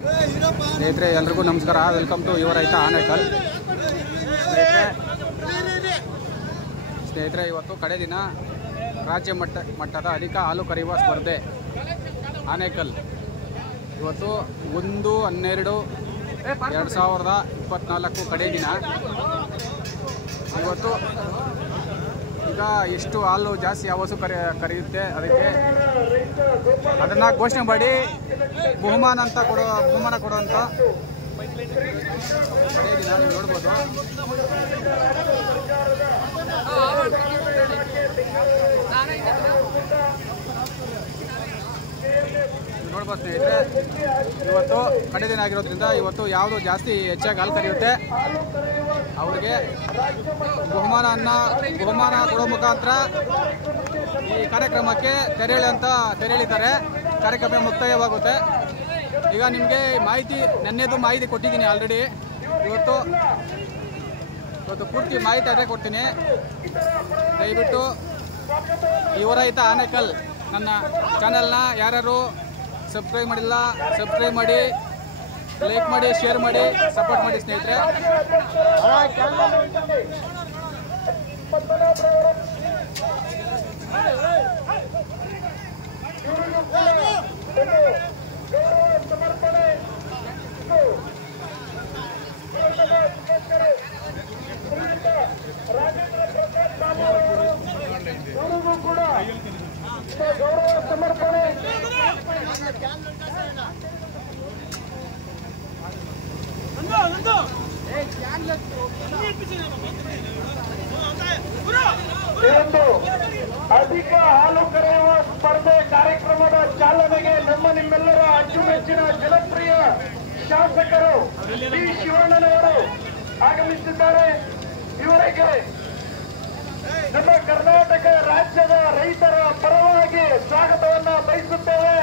ಸ್ನೇಹಿತರೆ ಎಲ್ರಿಗೂ ನಮಸ್ಕಾರ. ವೆಲ್ಕಮ್ ಟು ಯುವ ರೈತ ಆನೇಕಲ್. ಸ್ನೇಹಿತರೆ ಇವತ್ತು ಕಡೆ ದಿನ ರಾಜ್ಯ ಮಟ್ಟದ ಅಧಿಕ ಹಾಲು ಕರೆಯುವ ಸ್ಪರ್ಧೆ ಆನೇಕಲ್. ಇವತ್ತು 1/12/2024 ಕಡೆ ದಿನ. ಇವತ್ತು ಈಗ ಎಷ್ಟು ಹಾಲು ಜಾಸ್ತಿ ಯಾವತ್ತು ಕರೆಯುತ್ತೆ ಅದನ್ನು ಘೋಷಣೆ ಮಾಡಿ ಬಹುಮಾನ ಕೊಡುವಂಥ ಕಡೆ ದಿನ ನೀವು ನೋಡ್ಬೋದು. ನೋಡ್ಬೋದು ಸ್ನೇಹಿತರೆ, ಇವತ್ತು ಕಡೆ ದಿನ ಆಗಿರೋದ್ರಿಂದ ಇವತ್ತು ಯಾವುದು ಜಾಸ್ತಿ ಹೆಚ್ಚಾಗಿ ಹಾಲು ಕರೆಯುತ್ತೆ ಅವ್ರಿಗೆ ಬಹುಮಾನ ಕೊಡೋ ಮುಖಾಂತರ ಈ ಕಾರ್ಯಕ್ರಮಕ್ಕೆ ತೆರೆ ಎಳಿತಾರೆ. ಕಾರ್ಯಕ್ರಮ ಮುಕ್ತಾಯವಾಗುತ್ತೆ. ಈಗ ನಿಮಗೆ ನೆನ್ನೆದು ಮಾಹಿತಿ ಕೊಟ್ಟಿದ್ದೀನಿ ಆಲ್ರೆಡಿ. ಇವತ್ತು ಪೂರ್ತಿ ಮಾಹಿತಿ ಅದೇ ಕೊಡ್ತೀನಿ. ದಯವಿಟ್ಟು ಯುವ ರೈತ ಆನೇಕಲ್ ನನ್ನ ಚಾನೆಲ್ನ ಯಾರ್ಯಾರು ಸಬ್ಸ್ಕ್ರೈಬ್ ಮಾಡಿಲ್ಲ ಸಬ್ಸ್ಕ್ರೈಬ್ ಮಾಡಿ, ಲೈಕ್ ಮಾಡಿ, ಶೇರ್ ಮಾಡಿ, ಸಪೋರ್ಟ್ ಮಾಡಿ ಸ್ನೇಹಿತರೆ. ಅಧಿಕ ಹಾಲು ಕರೆಯುವ ಸ್ಪರ್ಧೆ ಕಾರ್ಯಕ್ರಮದ ಚಾಲನೆಗೆ ನಿಮ್ಮೆಲ್ಲರ ಅಚ್ಚುಮೆಚ್ಚಿನ ಜನಪ್ರಿಯ ಶಾಸಕರು ಡಿ ಶಿವಣ್ಣನವರು ಆಗಮಿಸಿದ್ದಾರೆ. ಇವರಿಗೆ ನಮ್ಮ ಕರ್ನಾಟಕ ರಾಜ್ಯದ ರೈತರ ಪರವಾಗಿ ಸ್ವಾಗತವನ್ನ ಬಯಸುತ್ತೇವೆ.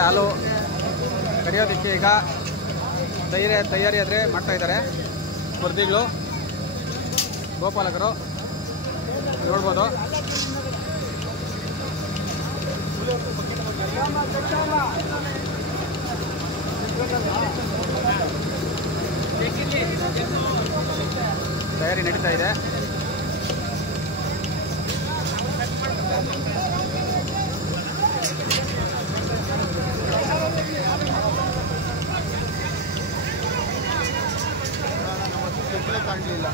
ಹಾಲು ಕರೆಯೋದಕ್ಕೆ ಈಗ ತಯಾರಿ ಮಾಡ್ತಾ ಇದ್ದಾರೆ ಸ್ಪರ್ಧಿಗಳು, ಗೋಪಾಲಕರು ನೋಡ್ಬೋದು. ತಯಾರಿ ನಡೀತಾ ಇದೆ. ಕಾಣಲಿಲ್ಲ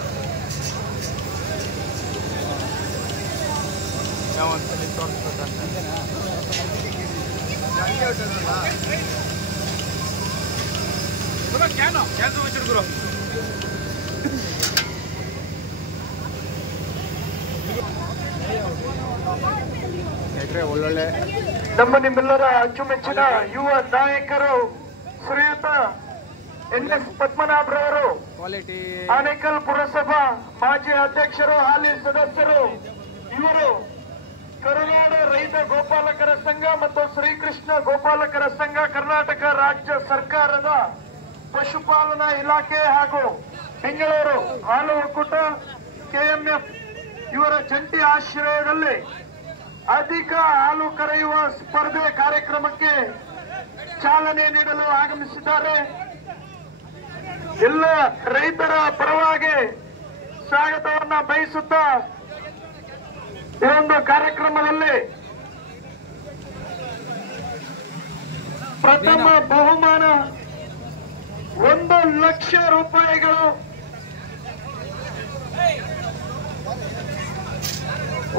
ಯಾವಂತಲ್ಲಿ ತೋರಿಸ್ಬೇಕಂತ ಒಳ್ಳೊಳ್ಳೆ ನಿಮ್ಮೆಲ್ಲರ ಅಚ್ಚುಮೆಚ್ಚಿನ ಯುವ ನಾಯಕರು ಶ್ರೀಯುತ NS ಪದ್ಮನಾಭರವರು, ಆನೇಕಲ್ ಪುರಸಭಾ ಮಾಜಿ ಅಧ್ಯಕ್ಷರು, ಹಾಲಿ ಸದಸ್ಯರು. ಇವರು ಕರುನಾಡ ರೈತ ಗೋಪಾಲಕರ ಸಂಘ ಮತ್ತು ಶ್ರೀಕೃಷ್ಣ ಗೋಪಾಲಕರ ಸಂಘ, ಕರ್ನಾಟಕ ರಾಜ್ಯ ಸರ್ಕಾರದ ಪಶುಪಾಲನಾ ಇಲಾಖೆ ಹಾಗೂ ಬೆಂಗಳೂರು ಹಾಲು ಒಕ್ಕೂಟ KMF ಇವರ ಜಂಟಿ ಆಶ್ರಯದಲ್ಲಿ ಅಧಿಕ ಹಾಲು ಕರೆಯುವ ಸ್ಪರ್ಧೆ ಕಾರ್ಯಕ್ರಮಕ್ಕೆ ಚಾಲನೆ ನೀಡಲು ಆಗಮಿಸಿದ್ದಾರೆ. ಎಲ್ಲ ರೈತರ ಪರವಾಗಿ ಸ್ವಾಗತವನ್ನ ಬಯಸುತ್ತಾ ಈ ಒಂದು ಕಾರ್ಯಕ್ರಮದಲ್ಲಿ ಪ್ರಥಮ ಬಹುಮಾನ 1 ಲಕ್ಷ ರೂಪಾಯಿಗಳು,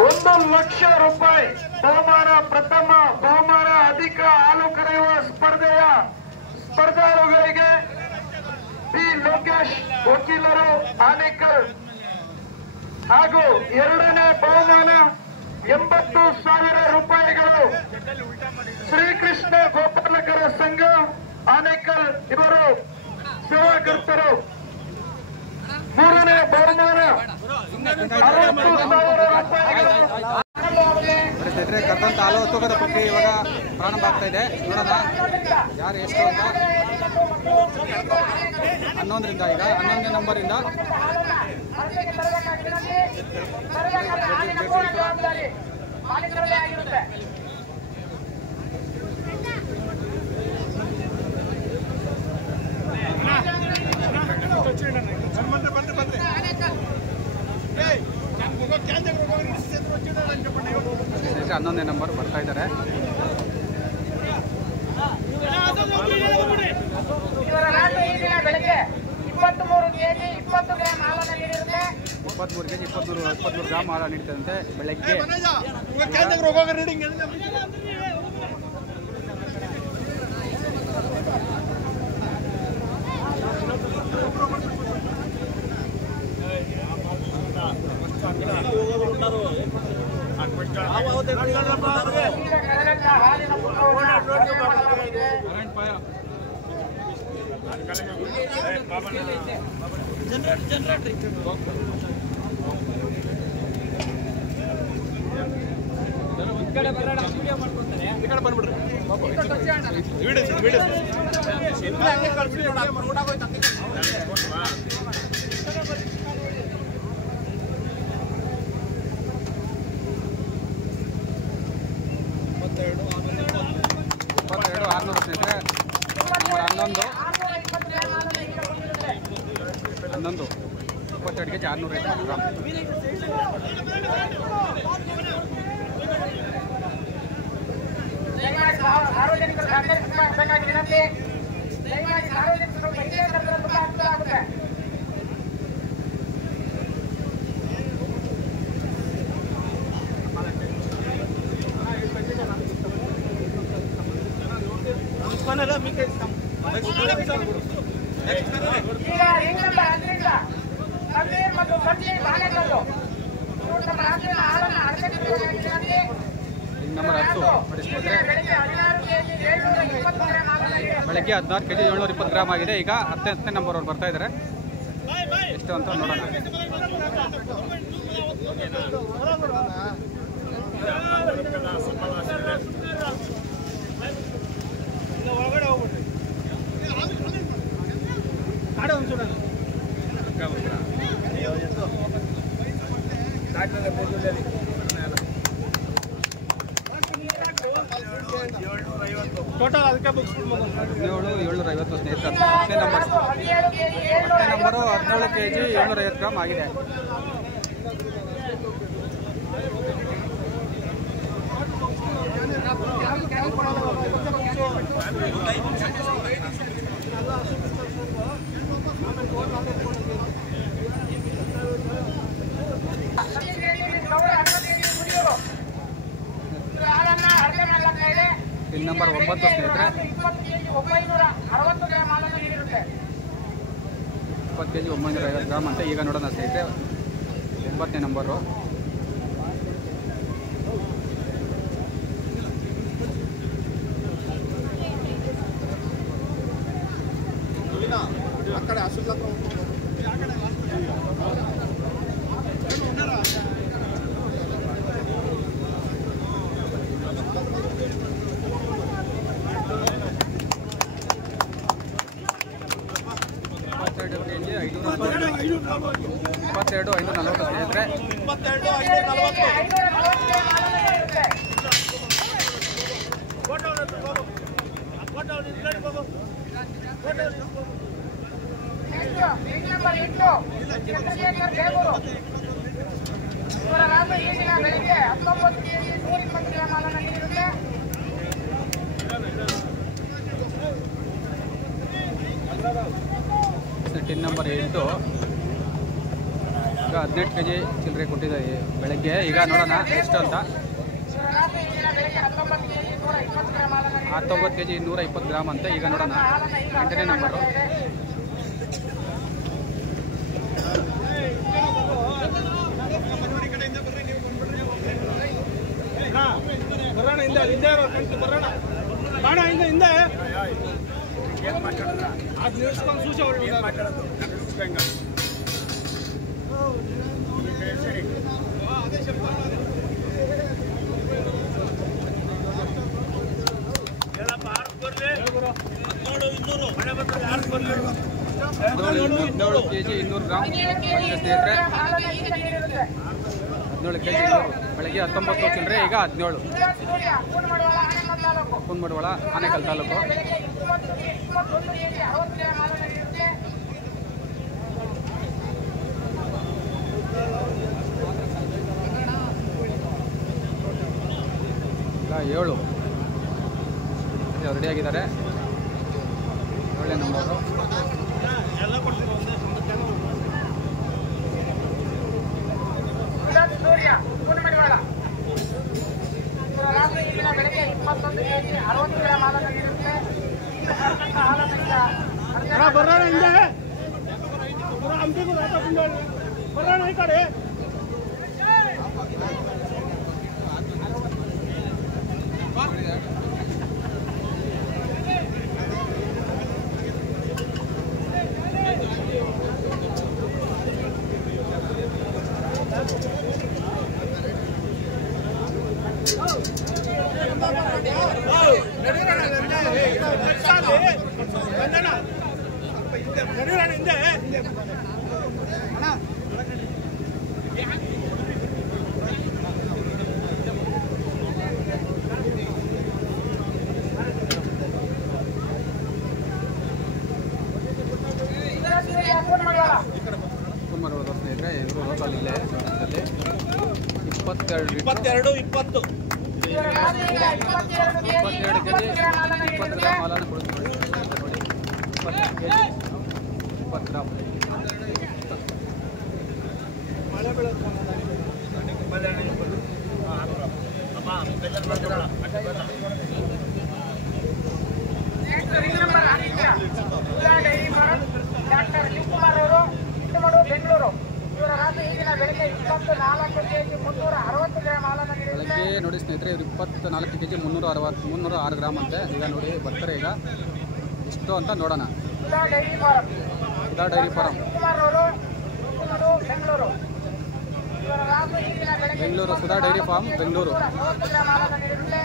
1 ಲಕ್ಷ ರೂಪಾಯಿ ಬಹುಮಾನ. ಪ್ರಥಮ ಬಹುಮಾನ ಅಧಿಕ ಹಾಲು ಕರೆಯುವ ಸ್ಪರ್ಧೆಯ ಸ್ಪರ್ಧಾಳುಗಳಿಗೆ ಬಿ ಲೋಕೇಶ್ ವಕೀಲರು ಆನೇಕಲ್ ಹಾಗೂ ಎರಡನೇ ಬಹುಮಾನ 80,000 ರೂಪಾಯಿಗಳು ಶ್ರೀಕೃಷ್ಣ ಗೋಪಾಲಕರ ಸಂಘ ಆನೇಕಲ್ ಇವರು ಸೇವಾಕರ್ತರು. ಮೂರನೇ ಬಹುಮಾನ 60,000 ರೂಪಾಯಿಗಳು ಸ್ನೇಹಿತರೆ ಕರ್ತಂತ ಹಾಲು ತೂಕದ ಪ್ರಕ್ರಿಯೆ ಇವಾಗ ಪ್ರಾರಂಭ ಆಗ್ತಾ ಇದೆ. ನೋಡೋಣ ಯಾರು ಎಷ್ಟು ಅಂತ. 11ರಿಂದ ಈಗ 11ನೇ ನಂಬರಿಂದ ಸ್ನೇಹಿತರೆ 11ನೇ ನಂಬರ್ ಬರ್ತಾ ಇದ್ದಾರೆ. ಬೆಳಗ್ಗೆ 23 ಕೆಜಿ 20 ಗ್ರಾಂ ಹಾಲನ್ನು ನೀಡಿರುತ್ತೆ. 23 ಕೆಜಿ 23 ಗ್ರಾಮ್ ಹಾಲು ನೀಡ್ತದಂತೆ ಬೆಳಗ್ಗೆ. ಹಾಲಿನ ಸ್ನೇಹಿತರೆ ನಂಬರ್ 11 22 ಕೆಜಿ 650 ಗ್ರಾಮ್. ಸಾರ್ವಜನಿಕರು ಸಹಕರಿಸಬೇಕಾಗಿ ವಿನಂತಿ. ದಯಮಾಡಿ ಸಾರ್ವಜನಿಕರು ಹೆಜ್ಜೆ ನಡೆದರೆ ತುಂಬಾ ಅನುಕೂಲ ಆಗುತ್ತೆ. ಈಗ ರಿಂಗ್ ನಂಬರ್ 10ರಿಂದ ಸಮೀರ್ ಮತ್ತು ಸಂಜೀವ್ ಬಾಳೆಕಲ್ಲು ಇವರು ನಮ್ಮ ರಾಜ್ಯದ ಹಾಲನ್ನು ಅರ್ಧಕ್ಕೆ ವಿನಂತಿ. ನಂಬರ್ 10 ನೋಡಿ ಸ್ನೇಹಿತರೆ ಬೆಳಗ್ಗೆ 16 ಕೆಜಿ 720 ಗ್ರಾಮ್ ಆಗಿದೆ. ಈಗ 10ನೇ ನಂಬರ್ ಅವ್ರು ಬರ್ತಾ ಇದ್ದಾರೆ. ಎಷ್ಟು ಅಂತ ನೋಡೋಣ. ಟೋಟಲ್ ಅದಕ್ಕೆ ಬುಕ್ಸ್ 1750 ಸ್ನೇಹಿತರೆ. 10ನೇ ನಂಬರು 17 ಕೆಜಿ 750 ಗ್ರಾಮ್ ಆಗಿದೆ. ಪಿನ್ ನಂಬರ್ 9 ಸ್ನೇಹಿತರೆ 20 ಗ್ರಾಂ ಹಾಲನ್ನು ನೀಡಿರುತ್ತೆ. 20 ಕೆಜಿ 950 ಗ್ರಾಮ್ ಅಂತ. ಈಗ ನೋಡೋಣ ಸ್ನೇಹಿತರೆ 9ನೇ ನಂಬರು. ಇಪ್ಪತ್ತೆರಡು 540 ಸ್ನೇಹಿತರೆ. 10 ನಂಬರ್ 8 ಈಗ 18 ಕೆಜಿ ಚಿಲ್ಲರೆ ಕೊಟ್ಟಿದ್ದಾರೆ ಬೆಳಗ್ಗೆ. ಈಗ ನೋಡೋಣ ಎಷ್ಟು ಅಂತ. 19 ಕೆಜಿ 220 ಗ್ರಾಮ್ ಅಂತ. ಈಗ ನೋಡೋಣ 8ನೇ ನಂಬರು. ಬರೋಣ ಹಿಂದೆ ಬರೋಣ ಬಾಣ ಹಿಂದೆ ಅದು ನಿಲ್ಸ್ಕೊಂಡು ಸೂಚಿ 17 kg 200 ಗ್ರಾಮ್ ಸ್ನೇಹಿತರೆ. 17 kg ಬೆಳಗ್ಗೆ 19 ಚಿಲ್ಲರೆ, ಈಗ 17. ಕುಂದಮಡವಾಳ ಆನೇಕಲ್ ತಾಲೂಕು. ಈಗ 7 ರೆಡಿಯಾಗಿದ್ದಾರೆ. 7ನೇ ನಂಬರು. ಬೆಳಗ್ಗೆ 21 kg 60 ಗ್ರಾಮ್ ಹಾಲನ್ನು ನೀಡುತ್ತೆ. ಬರೋಣ ಹಿಂದೆ ಬರೋಣ ಈ ಕಡೆ. ಕುಂದಮಡವಾಳ ಸ್ನೇಹಿತರೆ, ಇವರು ಲೋಕಲ್ ಇಲ್ಲೇ 22 20 22 kg 20 ಗ್ರಾಮ್ ಹಾಲನ್ನು ಕೊಡ್ತೀವಿ ನೋಡಿ. 20 kg 20 ಗ್ರಾಮ್. ಡಾಕ್ಟರ್ ಶಿವಕುಮಾರ್ ಅವರು ಚಿಕ್ಕಮಗಳೂರು ಬೆಂಗಳೂರು. ಇವರ ರಾತ್ರಿ ಈಗಿನ ಬೆಳಗ್ಗೆ 24 kg 360 ಗ್ರಾಮ್ ಹಾಲನ್ನು ನೀಡುತ್ತೆ. ಬೆಳಗ್ಗೆ ನೋಡಿ ಸ್ನೇಹಿತರೆ, ಇವರು 24 kg 306 ಗ್ರಾಮ್ ಅಂತೆ. ಈಗ ನೋಡಿ ಬರ್ತಾರೆ, ಈಗ ಎಷ್ಟು ಅಂತ ನೋಡೋಣ. Sudha dairy farm. Sudha dairy farm Shivakumar ಅವರು ಚಿಕ್ಕಮಗಳೂರು ಬೆಂಗಳೂರು. ಇವರ ರಾತ್ರಿ ಈಗಿನ ಬೆಳಗ್ಗೆ Bengaluru. Sudha dairy farm Bengaluru. 60 gram ಹಾಲನ್ನು ನೀಡುತ್ತೆ.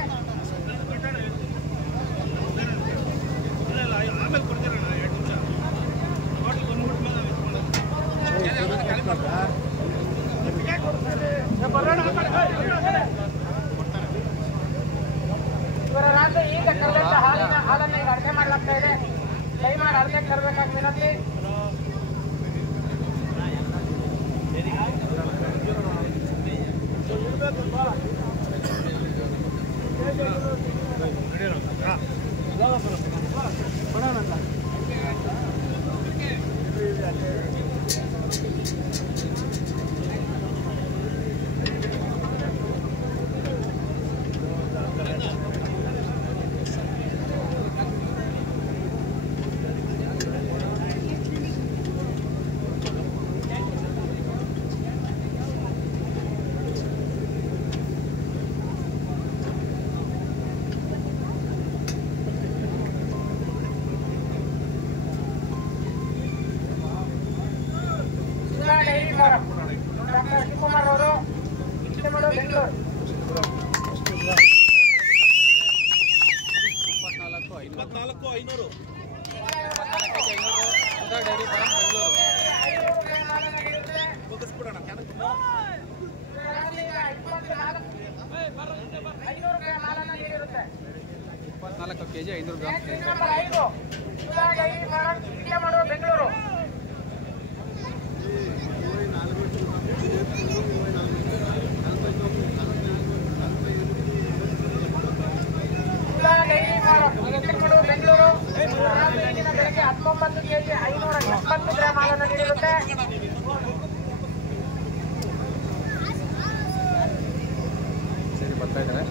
ಆಮೇಲೆ ಕೊಡ್ತೀರಣ್ಣ 2 ನಿಮಿಷ ಹೋಟೆಲ್ ಇವರ ರಾತ್ರಿ ಈಗ ಕರೆದಂತ ಹಾಲನ್ನು ಈಗ ಅರ್ಧೆ ಮಾಡಲಾಗ್ತಾ ಇದೆ. ದಯಮಾಡಿ ಅರ್ಧೆ ಕರಬೇಕಾಗಿ ವಿನಂತಿ. ಡೈರಿ ಫಾರಂ ಡಾಕ್ಟರ್ ಶಿವಕುಮಾರ್ ಅವರು ಚಿಕ್ಕಮಗಳೂರು ಬೆಂಗಳೂರು. 24,500 Sudha dairy farm Bengaluru. ಮುಗಿಸ್ಬಿಡೋಣ. 500 ಗ್ರಾಮ್ ಹಾಲನ್ನು ನೀಡಿರುತ್ತೆ. 24 kg 500 gram. Number 5 Sudha dairy farm Chikkamagaluru Bengaluru. Sudha dairy farm Chikkamagaluru Bengaluru. ಬೆಳಗ್ಗೆ 19 kg 520 ಗ್ರಾಮ್ ಹಾಲನ್ನು ನೀಡಿರುತ್ತೆ. ಸರಿ, ಬರ್ತಾ ಇದ್ದಾರೆ.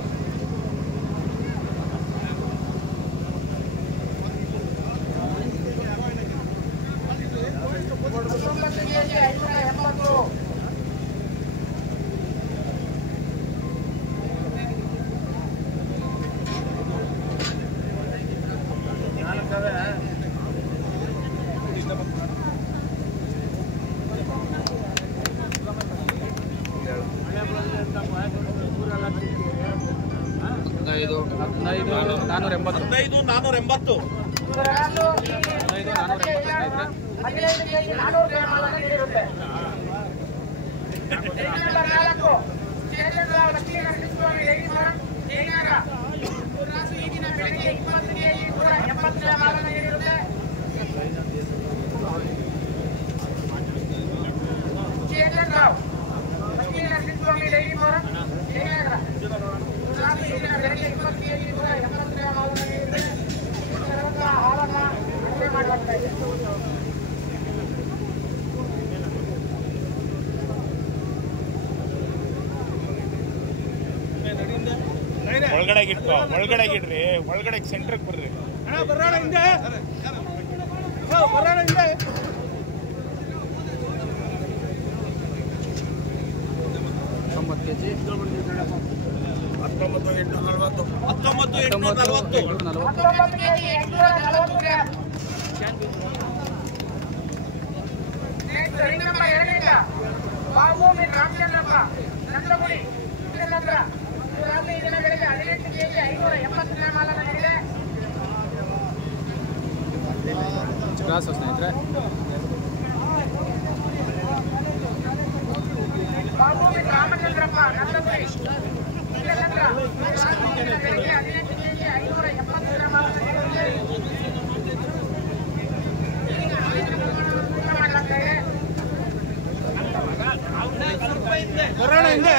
ಇದು 15 480. 15 480 15 480 ಸ್ನೇಹಿತರೆ. 15 ಕೆಜಿ 400 ಗ್ರಾಂ ಮಾಲನ್ನು ನೀಡಿರುತ್ತೆ. Number 4 Chetanrao Lakshminarasimhaswamy dairy farm Jayanagar. ರಾಸು ಈಗಿನ ಬೆಳಗ್ಗೆ 20 ಕೆಜಿ 180 ಗ್ರಾಂ ಮಾಲನ್ನು ನೀಡಿರುತ್ತೆ. Chetanrao Lakshminarasimhaswamy dairy farm Jayanagar. ರಾಸು ಈಗಿನ ಬೆಳಗ್ಗೆ 20 ಕೆಜಿ 180 ಗ್ರಾಂ ಮಾಲನ್ನು ನೀಡಿರುತ್ತೆ. ಹಾಲನ್ನು ಅಳತೆ ಮಾಡಲಾಗ್ತಾ ಇದೆ. ಒಳಗಡೆ ಇಟ್ಕೋ, ಒಳಗಡೆ ಇಡ್ರಿ, ಒಳಗಡೆ ಸೆಂಟ್ರಿಗೆ ಬರ್ರಿ. ಬರೋಣ ಹಿಂದೆ, ಬರೋಣ ಹಿಂದೆ. 90 kg 19,840. 19,840 19 kg 840 gram. Ring number 2 Babu ಮೀನ್ ರಾಮಚಂದ್ರಪ್ಪ ನಂದಗುಡಿ ಶ್ರೀನಗರ. ರಾತ್ರಿ ಇದನ್ನ ಬೆಳಗ್ಗೆ 18 ಕೆಜಿ 580 ಗ್ರಾಂ ಮಾಲನ್ನು ನೀಡಿದೆ. ಕ್ಲಾಸ್ ಸ್ನೇಹಿತರೆ. ಬಾಬು ಮೀನ್ ರಾಮಚಂದ್ರಪ್ಪ ನಂದಗುಡಿ ಶ್ರೀನಗರ. ರಾತ್ರಿ ಇದನ್ನ ಬೆಳಗ್ಗೆ 18 ಕೆಜಿ 580 ಗ್ರಾಂ ಮಾಲನ್ನು ನೀಡಿದೆ. ಮಾಡಲಾಗ್ತಾ ಇದೆ. ಬರೋಣ ಹಿಂದೆ,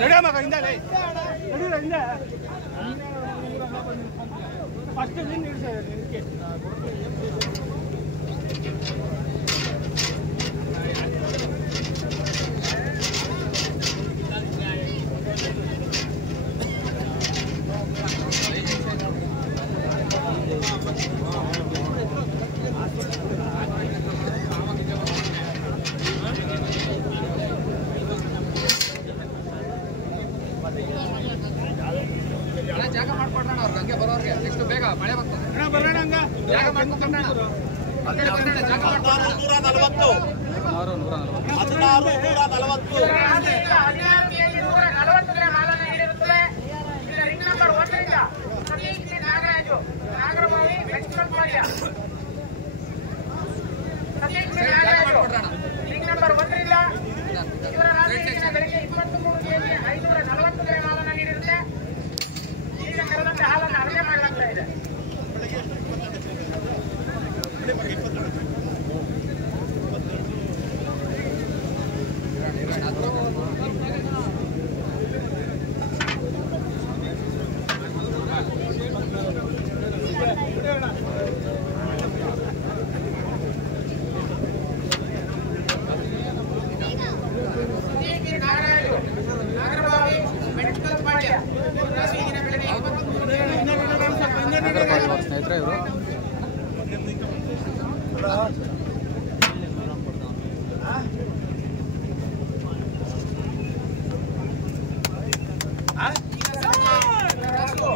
ನಡೆಯ ಮಗ ಹಿಂದೆ, ನಡೀರ ಹಿಂದೆ. ಫಸ್ಟ್ ನಿನ್ನ ಹಿಡಿಸ ನಿನಗೆ. ಜಾಗ ಮಾಡ್ಕೊಡ್ರಣ ಅವ್ರಿಗೆ, ಹಂಗೆ ಬರೋರಿಗೆ. ನೆಕ್ಸ್ಟ್ ಬೇಗ ಮಳೆ ಬರ್ತದೆ. ಬರೋಣ ಹಂಗ ಜಾಗ ಮಾಡ್ಕೊಂಡ್ರಣ. 16,140. 16 ಕೆಜಿ 140 ಗ್ರಾಂ ಮಾಲನ್ನು ನೀಡಿರುತ್ತದೆ. ಈಗ ring number 1 Satish Nagaraju Nagarabhavi Venkatapalya. Satish Nagaraju ring number 1 ಇವರ ರಾತ್ರಿ ಬೆಳಗ್ಗೆ 23 ಕೆಜಿ 540 ಗ್ರಾಂ ಮಾಲನ್ನು ನೀಡಿರುತ್ತೆ. ಈಗ ಕರೆದಂತೆ ಹಾಲನ್ನು ಅಳತೆ ಮಾಡಲಾಗ್ತಾ ಇದೆ. ನಾಗರಾಜು ನಾಗರಬಾವಿ ಮೆಡಿಕಲ್ಪಾಳ್ಯ. ಈಗಿನ ಬೆಳಗ್ಗೆ 23 ಸ್ನೇಹಿತರೆ ಇವರು.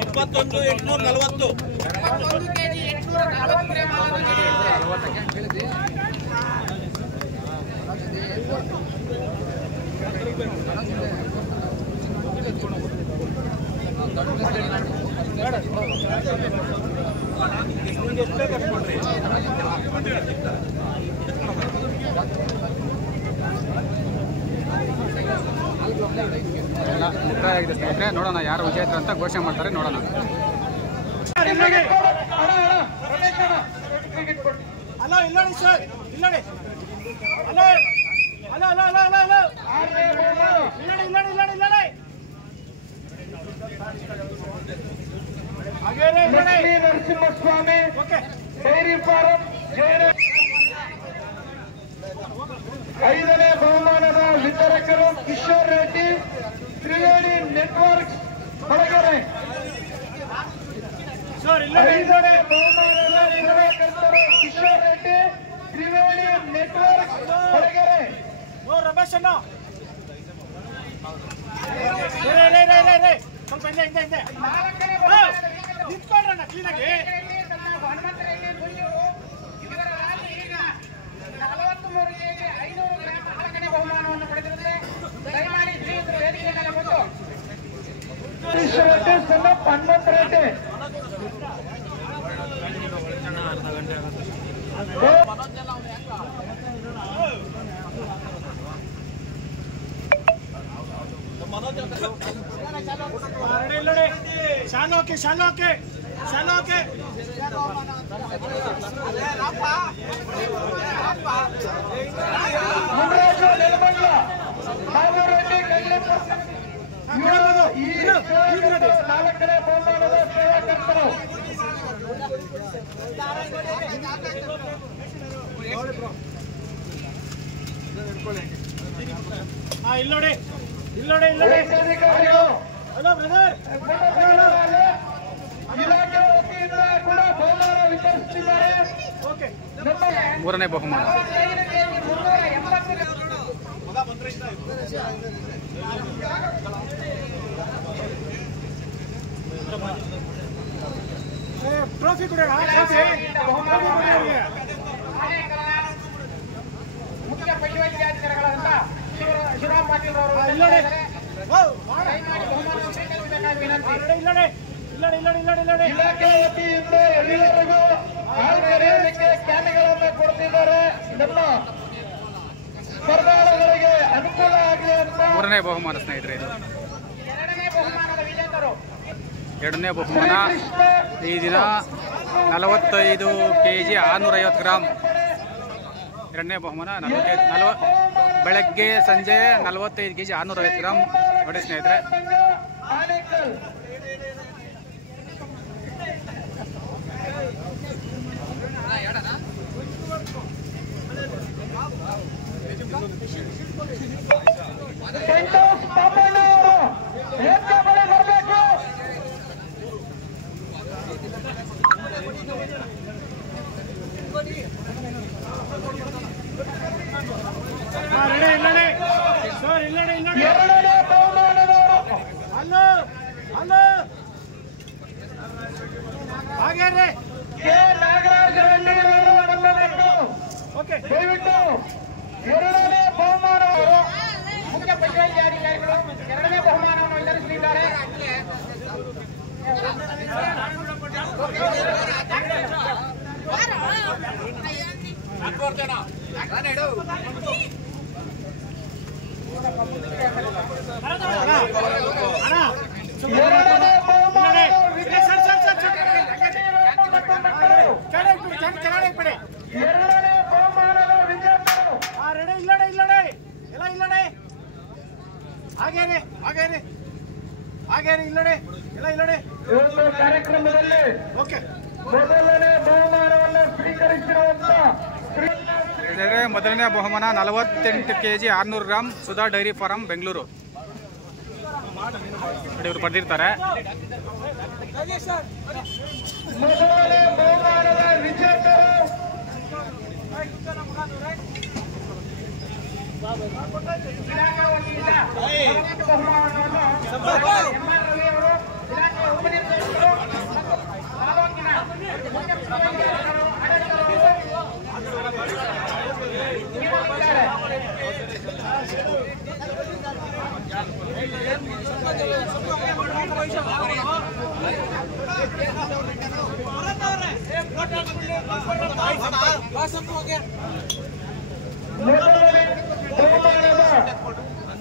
ಇಪ್ಪತ್ತೊಂದು 840. 1 ಕೆಜಿ 840 ಗ್ರಾಂ ಮಾಲನ್ನು ನೀಡಿರುತ್ತೆ. ಎಲ್ಲ ಮುಕ್ತಾಯ ಆಗಿದೆ ಸ್ನೇಹಿತರೆ. ನೋಡೋಣ ಯಾರು ವಿಜೇತರು ಅಂತ ಘೋಷಣೆ ಮಾಡ್ತಾರೆ, ನೋಡೋಣ. ಹಲೋ ಇಲ್ಲಡಿ ಸರ್, ಇಲ್ಲಡಿ. Hello hello hello hello hello hello ಇಲ್ಲಡಿ ಇಲ್ಲಡಿ ಇಲ್ಲಡಿ ಇಲ್ಲಡಿ. Lakshmi Narasimhaswamy dairy farm Jayanagar. 5ನೇ ಬಹುಮಾನದ ವಿತರಕರು ಕಿಶೋರ್ ರೆಡ್ಡಿ ತ್ರಿವೇಣಿ ನೆಟ್ವರ್ಕ್ ಹೊರಗಡೆ. ಸರ್ ಇಲ್ಲಡಿ. 5ನೇ ಬಹುಮಾನದ ವಿತರಕರ್ತರು ಕಿಶೋರ್ ರೆಡ್ಡಿ ತ್ರಿವೇಣಿ ನೆಟ್ವರ್ಕ್ ಹೊರಗಡೆ. ಓ ರಮೇಶ್ ಅಣ್ಣ ಸ್ವಲ್ಪ ಹಿಂದೆ ಹಿಂದೆ ಹಿಂದೆ ನಿಂತ್ಕೊಳ್ರಣ್ಣ ಕ್ಲೀನಾಗಿ. ಹನುಮಂತರೆಡ್ಡಿ ಗುಂಜೂರು ಇವರ ರಾತ್ರಿ ಈಗ 43 ಕೆಜಿ 500 ಗ್ರಾಂ ನಾಲ್ಕನೇ ಬಹುಮಾನವನ್ನು ಪಡೆದಿರುತ್ತದೆ. ದಯಮಾಡಿ ಶ್ರೀಯುತರು ವೇದಿಕೆ ಮೇಲೆ ಬಂದು ರೆಡ್ಡಿ ಸನ್ನಪ್ಪ ಹನುಮಂತರೆಡ್ಡಿ ಶಾಲೋಕೆ ಶಾಲೋಕೆ ಶಾಲೋಕೆ ಮುನ್ರಾಜು ನೆಲಮಂಗಲ ಹಾವೇರೆಡ್ಡಿ ಕಡ್ಲೆಪುರ ಇವರು ಈ ನಾಲ್ಕನೇ ಬಹುಮಾನದ ಸೇವಾಕರ್ತರು. ಇಲ್ಲೋಡಿ ಇಲ್ಲೋಡಿ ಇಲ್ಲೋಡಿ ಅಧಿಕಾರಿಗಳು ಹಲೋ ಬ್ರದರ್ ಇಲಾಖೆ ವತಿಯಿಂದ ಕೂಡ ಬಹುಮಾನ ವಿತರಿಸುತ್ತಿದ್ದಾರೆ. ಓಕೆ ಮೂರನೇ ಬಹುಮಾನ ಟ್ರೋಫಿ ಕೊಡೋಣ ಟ್ರೋಫಿ ಮುಖ್ಯ ಪಶುವೈದ್ಯಾಧಿಕಾರಿಗಳಾದಂಥ ಶಿವರಾಮ್ ಪಾಟೀಲ್ ಅವರು ಇಲ್ಲೋಡಿ ದಯಮಾಡಿ ಬಹುಮಾನ ಸ್ವೀಕರಿಸಬೇಕಾಗಿ ವಿನಂತಿ. ಇಲ್ಲೋಡಿ ಇಲ್ಲೋಡಿ ಇಲ್ಲೋಡಿ ಇಲ್ಲೋಡಿ ಇಲ್ಲೋಡಿ ಇಲಾಖೆ ವತಿಯಿಂದ ಎಲ್ಲರಿಗೂ ಹಾಲು ಕರೆಯಲಿಕ್ಕೆ ಕ್ಯಾನ್ಗಳನ್ನು ಕೊಡ್ತಿದ್ದಾರೆ. ನಮ್ಮ ಸ್ಪರ್ಧಾಳುಗಳಿಗೆ ಅನುಕೂಲ ಆಗಲಿ ಅಂತ ಮೂರನೇ ಬಹುಮಾನ ಸ್ನೇಹಿತರೆ. ಇದು ಎರಡನೇ ಬಹುಮಾನದ ವಿಜೇತರು ಎರಡನೇ ಬಹುಮಾನ ಈ ದಿನ 45 kg 650 ಗ್ರಾಂ. ಎರಡನೇ ಬಹುಮಾನ ಬೆಳಗ್ಗೆ ಸಂಜೆ 45 kg 650 ಗ್ರಾಂ. ನೋಡಿ ಸ್ನೇಹಿತರೆ, ಆನೇಕಲ್ ಸೆಂಟೋಸ್ ಪಾಪಣ್ಣ ಅವರು ಹೆಚ್ಚು ಬಳಿ ಬರಬೇಕು. ಇಲ್ಲೋಡಿ ಸರ್ ಇಲ್ಲೋಡಿ ಇಲ್ಲೋಡಿ ಎರಡನೇ ಬಹುಮಾನದವರು ಹಲೋ ಹಲೋ ಹಾಗೆ ರೀ ಕೆ ನಾಗರಾಜ ರೆಡ್ಡಿ ಅವರು ನಮ್ಮನ್ನು ಓಕೆ ದಯವಿಟ್ಟು ಎರಡನೇ ಬಹುಮಾನವರು ಮುಖ್ಯ ಪಶುವೈದ್ಯಾಧಿಕಾರಿಗಳು ಎರಡನೇ ಬಹುಮಾನವನ್ನು ವಿತರಿಸಲಿದ್ದಾರೆ. ಎರಡನೇ ಬಹುಮಾನ ಎರಡನೇ ಬಹುಮಾನದ ವಿಜೇತರು ರೆಡಿ ಇಲ್ಲೋಡಿ ಇಲ್ಲೋಡಿ ಎಲ್ಲ ಇಲ್ಲೋಡಿ ಹಾಗೇನೆ ಹಾಗೇನೆ ಹಾಗೇನೆ ಇಲ್ಲೋಡಿ ಎಲ್ಲ ಇಲ್ಲೋಡಿ ಈ ಒಂದು ಕಾರ್ಯಕ್ರಮದಲ್ಲಿ ಓಕೆ ಮೊದಲನೇ ಬಹುಮಾನವನ್ನು ಸ್ವೀಕರಿಸಿರುವಂತ ಇದರ ಮೊದಲನೇ ಬಹುಮಾನ 48 kg 600 gram Sudha dairy farm Bengaluru. ಇವರು ಪಡೆದಿರ್ತಾರೆ. ಮೊದಲನೇ ಬಹುಮಾನದ ವಿಜೇತರು ಇಲಾಖೆ ವತಿಯಿಂದ ಮೊದಲನೇ ಬಹುಮಾನವನ್ನು ಎಂ.ಆರ್. ರವಿ ಅವರು ಇಲಾಖೆಯ ಉಪನಿರ್ದೇಶಕರು ಮತ್ತು ತಾಲೂಕಿನ ಮುಖ್ಯ ಪಶುವೈದ್ಯಾಧಿಕಾರಿಗಳು ನೀಡಲಿದ್ದಾರೆ. ಮೊದಲನೇ ಬಹುಮಾನದ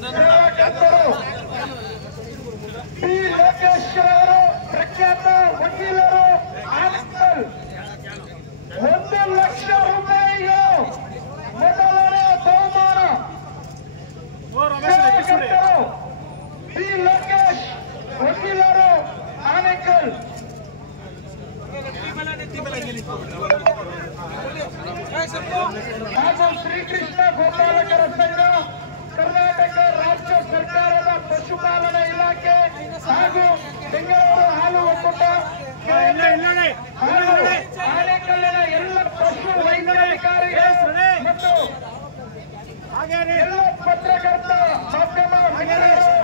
ಸೇವಾಕರ್ತರು ಪಿ ಲೋಕೇಶ್ವರ ಅವರು ಪ್ರಖ್ಯಾತ ವಕೀಲರು ಆನೇಕಲ್ 1 ಲಕ್ಷ ರೂಪಾಯಿಗಳು ಮೊದಲನೇ ಬಹುಮಾನ ಸೇವಾಕರ್ತರು ಪಿ ಲೋಕೇಶ್ ವಕೀಲರು ಆನೇಕಲ್. ಹಾಗೂ ಶ್ರೀಕೃಷ್ಣ ಗೋಪಾಲಕರ ಸಂಘ, ಕರ್ನಾಟಕ ರಾಜ್ಯ ಸರ್ಕಾರದ ಪಶುಪಾಲನಾ ಇಲಾಖೆ ಹಾಗೂ ಬೆಂಗಳೂರು ಹಾಲು ಒಕ್ಕೂಟ, ಇಲ್ಲೋಡಿ ಹಾಗೂ ಆನೇಕಲ್ಲಿನ ಎಲ್ಲ ಪಶು ವೈದ್ಯಾಧಿಕಾರಿಗಳು ಮತ್ತು ಹಾಗೇನೆ ಎಲ್ಲ ಪತ್ರಕರ್ತ ಮಾಧ್ಯಮ ಮಿತ್ರರು